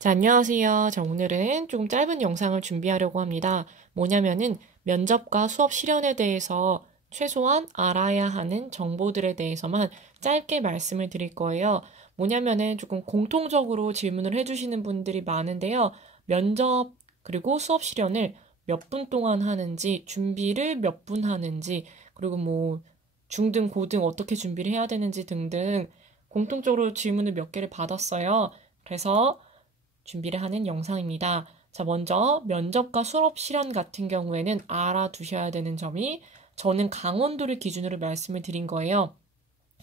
자, 안녕하세요. 자, 오늘은 조금 짧은 영상을 준비하려고 합니다. 뭐냐면은 면접과 수업 실현에 대해서 최소한 알아야 하는 정보들에 대해서만 짧게 말씀을 드릴 거예요. 뭐냐면은 조금 공통적으로 질문을 해주시는 분들이 많은데요. 면접 그리고 수업 실현을 몇 분 동안 하는지, 준비를 몇 분 하는지, 그리고 뭐 중등, 고등 어떻게 준비를 해야 되는지 등등 공통적으로 질문을 몇 개를 받았어요. 그래서 준비를 하는 영상입니다. 자, 먼저 면접과 수업 실현 같은 경우에는 알아두셔야 되는 점이 저는 강원도를 기준으로 말씀을 드린 거예요.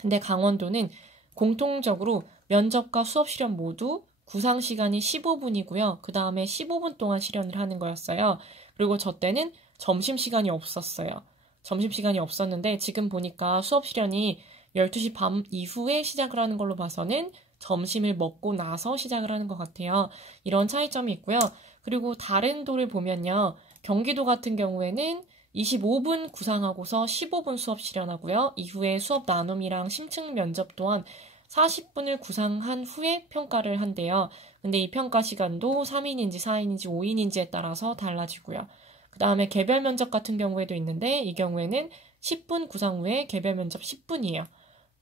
근데 강원도는 공통적으로 면접과 수업 실현 모두 구상 시간이 15분이고요. 그 다음에 15분 동안 실현을 하는 거였어요. 그리고 저 때는 점심시간이 없었어요. 점심시간이 없었는데 지금 보니까 수업 실현이 12시 반 이후에 시작을 하는 걸로 봐서는 점심을 먹고 나서 시작을 하는 것 같아요. 이런 차이점이 있고요. 그리고 다른 도를 보면요. 경기도 같은 경우에는 25분 구상하고서 15분 수업 실현하고요. 이후에 수업 나눔이랑 심층 면접 또한 40분을 구상한 후에 평가를 한대요. 근데 이 평가 시간도 3인인지 4인인지 5인인지에 따라서 달라지고요. 그 다음에 개별 면접 같은 경우에도 있는데 이 경우에는 10분 구상 후에 개별 면접 10분이에요.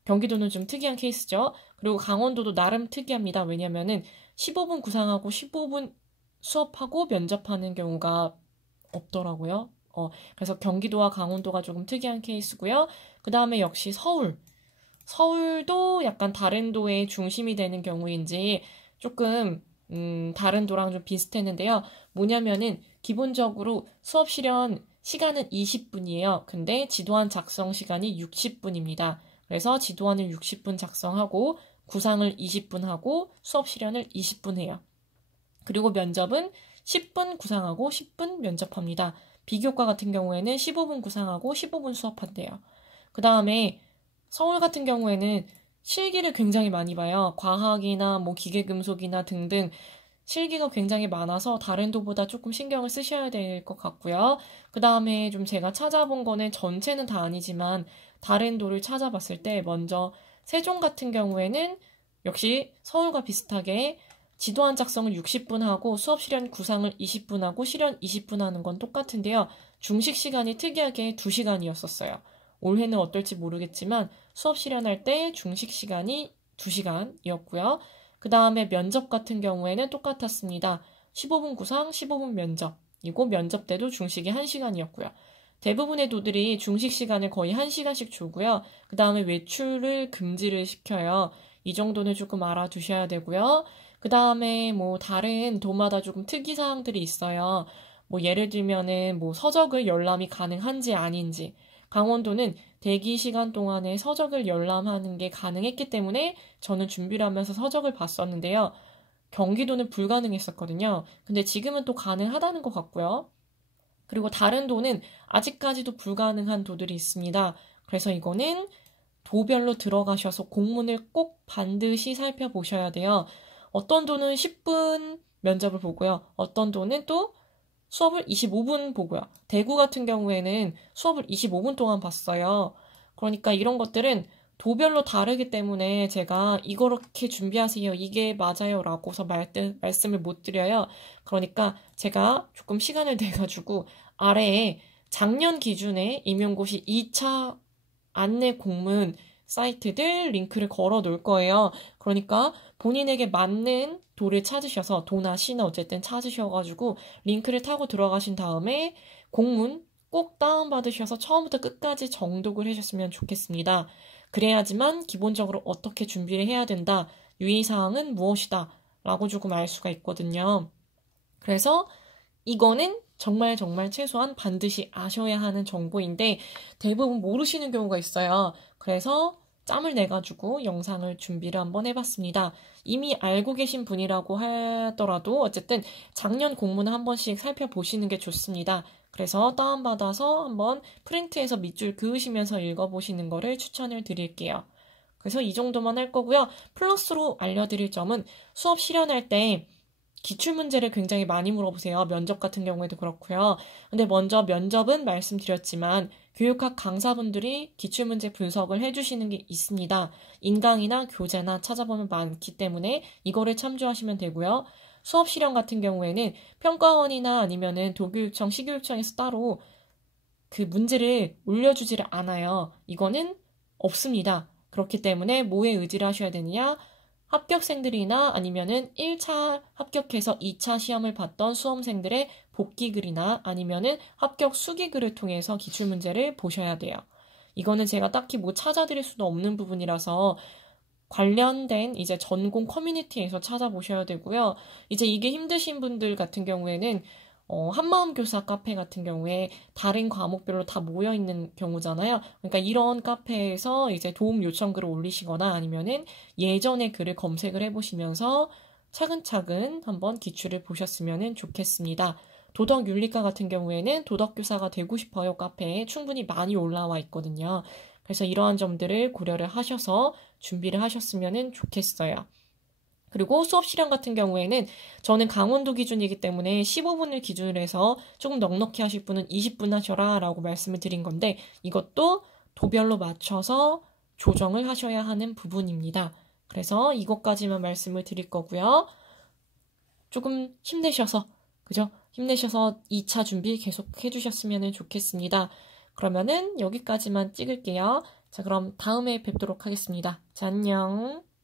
경기도는 좀 특이한 케이스죠. 그리고 강원도도 나름 특이합니다. 왜냐면은 15분 구상하고 15분 수업하고 면접하는 경우가 없더라고요. 그래서 경기도와 강원도가 조금 특이한 케이스고요. 그 다음에 역시 서울. 서울도 약간 다른 도의 중심이 되는 경우인지 조금 다른 도랑 좀 비슷했는데요. 뭐냐면은 기본적으로 수업 실현 시간은 20분이에요. 근데 지도안 작성 시간이 60분입니다. 그래서 지도안을 60분 작성하고 구상을 20분 하고 수업 실현을 20분 해요. 그리고 면접은 10분 구상하고 10분 면접합니다. 비교과 같은 경우에는 15분 구상하고 15분 수업한대요. 그 다음에 서울 같은 경우에는 실기를 굉장히 많이 봐요. 과학이나 뭐 기계금속이나 등등 실기가 굉장히 많아서 다른 도보다 조금 신경을 쓰셔야 될 것 같고요. 그 다음에 좀 제가 찾아본 거는 전체는 다 아니지만 다른 도를 찾아봤을 때 먼저 세종 같은 경우에는 역시 서울과 비슷하게 지도안 작성을 60분 하고 수업 실현 구상을 20분 하고 실현 20분 하는 건 똑같은데요. 중식 시간이 특이하게 2시간이었었어요. 올해는 어떨지 모르겠지만 수업 실현할 때 중식 시간이 2시간이었고요. 그 다음에 면접 같은 경우에는 똑같았습니다. 15분 구상, 15분 면접. 이고 면접 때도 중식이 1시간이었고요. 대부분의 도들이 중식 시간을 거의 1시간씩 주고요. 그 다음에 외출을 금지를 시켜요. 이 정도는 조금 알아두셔야 되고요. 그 다음에 뭐 다른 도마다 조금 특이사항들이 있어요. 뭐 예를 들면은 뭐 서적을 열람이 가능한지 아닌지. 강원도는 대기 시간 동안에 서적을 열람하는 게 가능했기 때문에 저는 준비를 하면서 서적을 봤었는데요. 경기도는 불가능했었거든요. 근데 지금은 또 가능하다는 것 같고요. 그리고 다른 도는 아직까지도 불가능한 도들이 있습니다. 그래서 이거는 도별로 들어가셔서 공문을 꼭 반드시 살펴보셔야 돼요. 어떤 도는 10분 면접을 보고요. 어떤 도는 또 수업을 25분 보고요. 대구 같은 경우에는 수업을 25분 동안 봤어요. 그러니까 이런 것들은 도별로 다르기 때문에 제가 이렇게 준비하세요. 이게 맞아요. 라고서 말씀을 못 드려요. 그러니까 제가 조금 시간을 내가지고 아래에 작년 기준에 임용고시 2차 안내 공문 사이트들 링크를 걸어 놓을 거예요. 그러니까 본인에게 맞는 도를 찾으셔서 도나 시나 어쨌든 찾으셔가지고 링크를 타고 들어가신 다음에 공문 꼭 다운받으셔서 처음부터 끝까지 정독을 해주셨으면 좋겠습니다. 그래야지만 기본적으로 어떻게 준비를 해야 된다, 유의사항은 무엇이다 라고 조금 알 수가 있거든요. 그래서 이거는 정말 정말 최소한 반드시 아셔야 하는 정보인데 대부분 모르시는 경우가 있어요. 그래서 짬을 내가지고 영상을 준비를 한번 해봤습니다. 이미 알고 계신 분이라고 하더라도 어쨌든 작년 공문을 한 번씩 살펴보시는 게 좋습니다. 그래서 다운받아서 한번 프린트해서 밑줄 그으시면서 읽어보시는 거를 추천을 드릴게요. 그래서 이 정도만 할 거고요. 플러스로 알려드릴 점은 수업 실현할 때 기출문제를 굉장히 많이 물어보세요. 면접 같은 경우에도 그렇고요. 근데 먼저 면접은 말씀드렸지만 교육학 강사분들이 기출문제 분석을 해주시는 게 있습니다. 인강이나 교재나 찾아보면 많기 때문에 이거를 참조하시면 되고요. 수업 실현 같은 경우에는 평가원이나 아니면은 도교육청, 시교육청에서 따로 그 문제를 올려주지를 않아요. 이거는 없습니다. 그렇기 때문에 뭐에 의지를 하셔야 되느냐? 합격생들이나 아니면은 1차 합격해서 2차 시험을 봤던 수험생들의 복기글이나 아니면은 합격 수기글을 통해서 기출문제를 보셔야 돼요. 이거는 제가 딱히 뭐 찾아드릴 수도 없는 부분이라서 관련된 이제 전공 커뮤니티에서 찾아보셔야 되고요. 이제 이게 힘드신 분들 같은 경우에는 한마음 교사 카페 같은 경우에 다른 과목별로 다 모여 있는 경우잖아요. 그러니까 이런 카페에서 이제 도움 요청 글을 올리시거나 아니면은 예전의 글을 검색을 해보시면서 차근차근 한번 기출을 보셨으면 좋겠습니다. 도덕 윤리과 같은 경우에는 도덕교사가 되고 싶어요 카페에 충분히 많이 올라와 있거든요. 그래서 이러한 점들을 고려를 하셔서 준비를 하셨으면 좋겠어요. 그리고 수업 실현 같은 경우에는 저는 강원도 기준이기 때문에 15분을 기준으로 해서 조금 넉넉히 하실 분은 20분 하셔라 라고 말씀을 드린 건데 이것도 도별로 맞춰서 조정을 하셔야 하는 부분입니다. 그래서 이것까지만 말씀을 드릴 거고요. 조금 힘내셔서 그죠? 힘내셔서 2차 준비 계속 해주셨으면 좋겠습니다. 그러면은 여기까지만 찍을게요. 자, 그럼 다음에 뵙도록 하겠습니다. 자, 안녕.